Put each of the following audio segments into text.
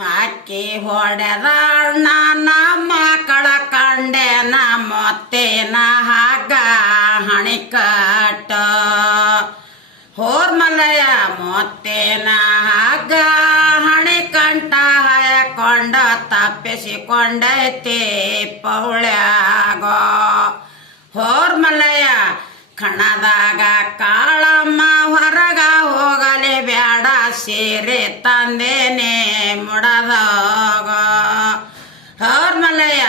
ಹಾಕಿ ಹೊಡೆದಾಳ ನಮ್ಮ ಕಳಕಂಡೆ ಮೊತ್ತೇನ ಹಾಗ ಹಣಿಕಟ್ಟ ಹೋರ್ಮಲಯ ಮೊತ್ತೇನ ಹಾಗ ಹಣಿಕಂಠ ಹಾಯಕೊಂಡ ತಪ್ಪಿಸಿಕೊಂಡೈತಿ ಪೌಳ್ಯಾಗ ಹೋರ್ಮಲಯ ಕಣದಾಗ ಕಾಳಮ್ಮ ಹೊರಗ ಹೋಗಲಿ ಬ್ಯಾಡ ಸೀರೆ ತಂದೇನೆ ಮುಡದಾಗ ಹೋರ್ಮಲಯ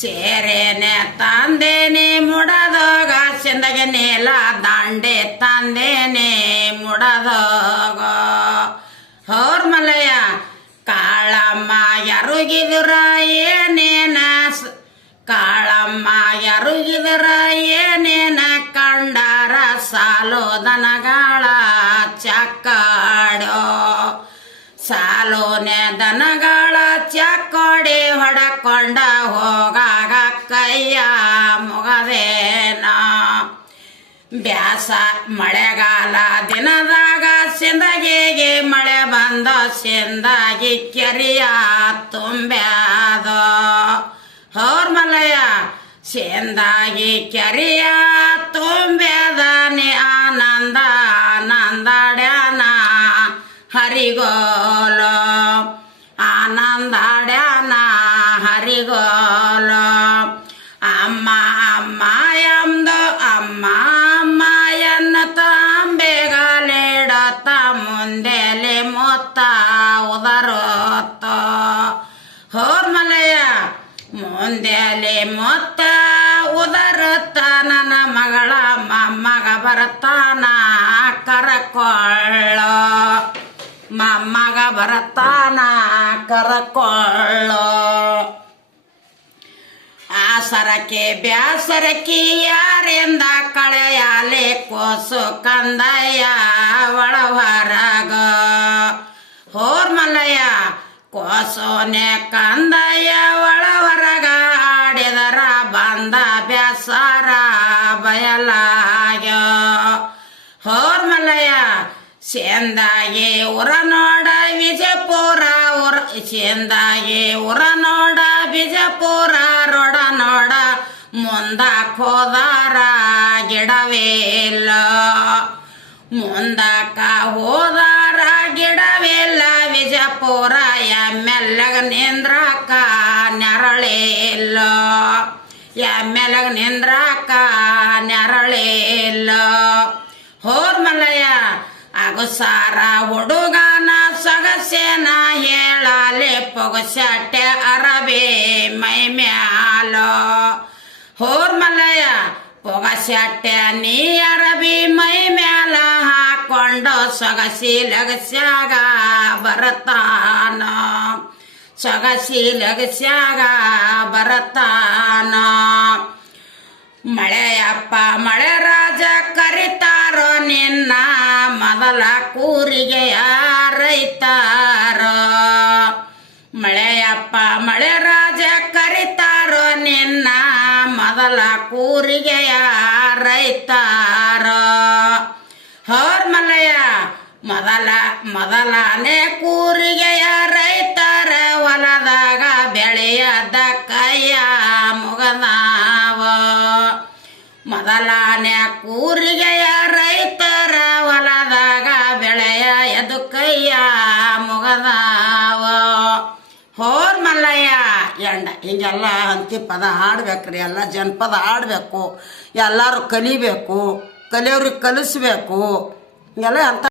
ಸೇರೇನೆ ತಂದೇನೆ ಮುಡದಾಗ ಸಿಂದಗೆ ನೇಲ ದಾಂಡೆ ತಂದೇನೆ ಮುಡದಾಗ ಹೋರ್ಮಲಯ ಕಾಳಮ್ಮ ಎರುಗಿದುರ ಏನೇನ ಕಾಳಮ್ಮ ಎರುಗಿದರ ಏನೇನ ಕಂಡರ ಸಾಲು ದನಗಳ ಚಕ್ಕಾಡೋ ಸಾಲೋನೆ ದನಗಳ ಚಕ್ಕೋಡಿ ಹೊಡಕೊಂಡ ಹೋಗಾಗ ಕೈಯ ಮುಗದೇನ ಬ್ಯಾಸ ಮಳೆಗಾಲ ದಿನದಾಗ ಸಿಂದಗಿಗೆ ಮಳೆ ಬಂದ ಸಿಂದಾಗಿ ಕೆರಿಯ ತುಂಬ್ಯಾದ ಹೋರ್ಮಲಯ ಸಿಂದಾಗಿ ಕೆರಿಯ ತುಂಬ್ಯಾದನೆ ಆನಂದ ಆನಂದಾಡ್ಯಾನ ಹರಿಗೋಲೋ ಆನಂದಾಡ್ಯಾನ ಹರಿಗೋಲೋ ಅಮ್ಮ ಅಮ್ಮ ಎಂದು ಅಮ್ಮ ಅಮ್ಮ ಎನ್ನತ ಅಂಬೆಗಾಲೇಡತ್ತ ಮುಂದೆಲೆ ಮೊತ್ತ ಉದರೋತ್ತ ಹೋರ್ಮಲಯ ಮುಂದೆಲೆ ಮೊತ್ತ ಉದರುತ್ತ ನನ್ನ ಮಗಳ ಮೊಮ್ಮಗ ಬರತಾನ ಕರಕೊಳ್ಳೋ ಮೊಮ್ಮಗ ಬರತಾನ ಕರಕೊಳ್ಳೋ ಆಸರಕ್ಕೆ ಬ್ಯಾಸರಕ್ಕೆ ಯಾರಿಂದ ಕಳೆಯಾಲೆ ಕೋಸು ಕಂದಯ್ಯ ಒಳ ಹೊರಗ ಹೋರ್ಮಲಯ ಕೋಸೋನೆ ಕಂದಯ್ಯ ಒಳ ಹೊರಗ ಆಡಿದರ ಬಂದ ಬ್ಯಾಸರ ಬಯಲಾಗ ಹೋರ್ಮಲಯ ಸೇಂದಾಗಿ ಉರ ನೋಡ ವಿಜಯಪುರ ಉರ ಸೇಂದಾಗಿ ಉರ ನೋಡ ವಿಜಯಪುರ ರೋಡ ನೋಡ ಮುಂದಕ್ಕೆ ಹೋದಾರ ಗಿಡವೇಲ್ಲ ಮುಂದಕ್ಕ ಹೋದಾರ ಗಿಡವೆಲ್ಲ ವಿಜಯಪುರ ಎಮ್ಮೆಲ್ಲಗ ನಿಂದ್ರಕ್ಕ ನೆರಳಿಲ್ಲ ಎಮ್ಮೆಲ್ಲಗ ನಿಂದ್ರಕ್ಕ ನೆರಳಿಲ್ಲ ಹೋರ್ಮಲಯ ಅಗಸಾರ ಹುಡುಗನ ಸೊಗಸೇನ ಹೇಳಲೆ ಪೊಗಸಟ್ಟೆ ಅರಬೆ ಮೈ ಮ್ಯಾಲ ಹೋರ್ಮಲಯ ಪೊಗಸಟ್ಟೆ ನೀ ಅರಬಿ ಮೈ ಮ್ಯಾಲ ಹಾಕೊಂಡು ಸೊಗಸಿ ಲಗಸ್ಯಾಗ ಬರತಾನ ಸೊಗಸಿ ಲಗಸ್ಯಾಗ ಬರತಾನ ಮಳೆಯಪ್ಪ ಮಳೆ ರಾಜ ಕರಿತಾರೋ ನಿನ್ನ ಮೊದಲ ಕೂರಿಗೆ ರೈತಾರೋ ಮಳೆಯಪ್ಪ ಮಳೆ ರಾಜ ಕರಿತಾರೋ ನಿನ್ನ ಮೊದಲ ಕೂರಿಗೆ ರೈತಾರೋ ಹೋರ್ಮಲಯ ಮೊದಲನೇ ಕೂರಿಗೆ ರೈತರ ಹೊಲದಾಗ ಬೆಳೆಯದ ಕೈಯ ಮುಗದಾವ ಮೊದಲನೇ ಕೂರಿಗೆಯ ರೈತರ ಹೊಲದಾಗ ಬೆಳೆಯ ಎದು ಕೈಯ ಮುಗದಾವ ಹೋರ್ಮಲಯ ಎಂಡ ಹಿಂಗೆಲ್ಲ ಹಂತಿ ಪದ ಹಾಡ್ಬೇಕ್ರಿ ಎಲ್ಲ ಜನಪದ ಹಾಡಬೇಕು ಎಲ್ಲರೂ ಕಲಿಬೇಕು ಕಲಿಯವ್ರಿಗೆ ಕಲಿಸ್ಬೇಕು ಹಿಂಗೆಲ್ಲ ಅಂತ